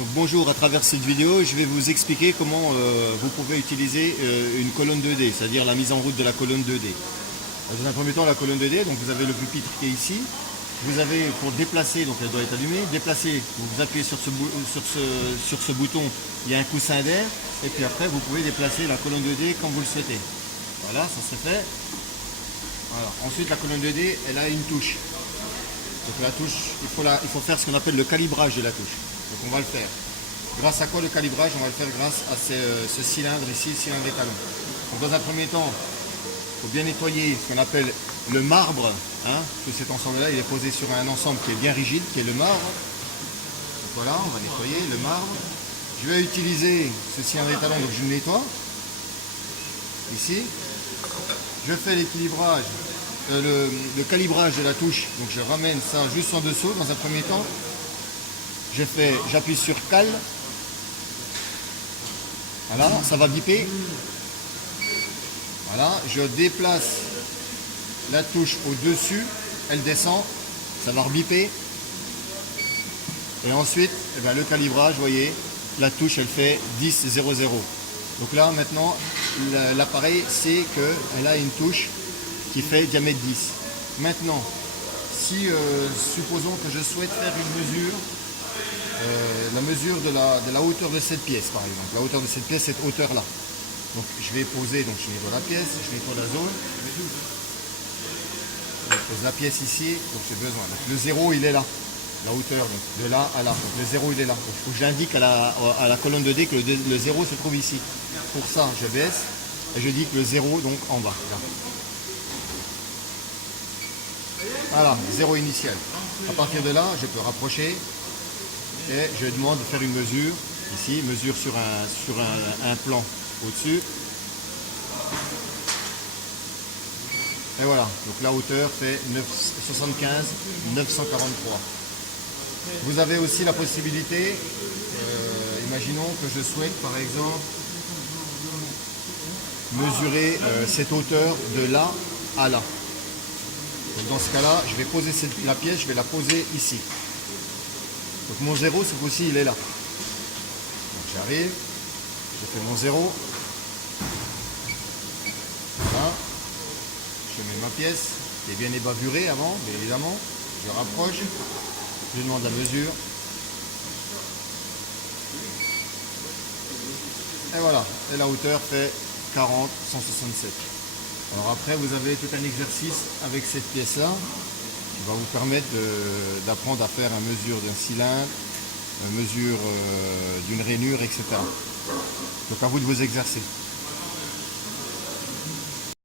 Donc, bonjour, à travers cette vidéo, je vais vous expliquer comment vous pouvez utiliser une colonne 2D, c'est-à-dire la mise en route de la colonne 2D. Dans un premier temps, la colonne 2D, donc vous avez le pupitre qui est ici. Vous avez, pour déplacer, donc elle doit être allumée, déplacer, vous appuyez sur ce bouton, il y a un coussin d'air, et puis après vous pouvez déplacer la colonne 2D comme vous le souhaitez. Voilà, ça c'est fait. Voilà. Ensuite, la colonne 2D, elle a une touche. Donc la touche, il faut faire ce qu'on appelle le calibrage de la touche. Donc on va le faire. Grâce à quoi le calibrage? On va le faire grâce à ce cylindre ici, le cylindre étalon. Donc dans un premier temps, il faut bien nettoyer ce qu'on appelle le marbre. Tout cet ensemble-là, il est posé sur un ensemble qui est bien rigide, qui est le marbre. Donc voilà, on va nettoyer le marbre. Je vais utiliser ce cylindre étalon, donc je le nettoie. Ici. Je fais l'équilibrage. Le calibrage de la touche, donc je ramène ça juste en dessous dans un premier temps. J'appuie sur Cal. Voilà, ça va biper. Voilà, je déplace la touche au-dessus, elle descend, ça va rebiper. Et ensuite, le calibrage, vous voyez, la touche elle fait 10-0-0. Donc là maintenant, l'appareil sait qu'elle a une touche qui fait diamètre 10. Maintenant, si supposons que je souhaite faire une mesure, la mesure de la hauteur de cette pièce par exemple. La hauteur de cette pièce, cette hauteur-là. Donc je vais poser, donc je nettoie la pièce, je nettoie la zone. Je pose la pièce ici, donc j'ai besoin. Donc le 0 il est là, la hauteur, donc de là à là. Donc le 0 il est là. Donc il faut que j'indique à la colonne 2D que le 0 se trouve ici. Pour ça, je baisse et je dis que le 0 donc en bas. Là. Voilà, 0 initial. À partir de là, je peux rapprocher et je demande de faire une mesure. Ici, mesure sur un plan au-dessus. Et voilà, donc la hauteur fait 75 943. Vous avez aussi la possibilité, imaginons que je souhaite par exemple mesurer cette hauteur de là à là. Donc dans ce cas-là, je vais poser la pièce, je vais la poser ici. Donc mon 0, ce coup-ci, il est là. Donc j'arrive, je fais mon 0. Voilà. Je mets ma pièce, qui est bien ébavurée avant, bien évidemment. Je rapproche, je demande la mesure. Et voilà, et la hauteur fait 40 167. Alors après, vous avez tout un exercice avec cette pièce-là qui va vous permettre d'apprendre à faire une mesure d'un cylindre, une mesure d'une rainure, etc. Donc à vous de vous exercer.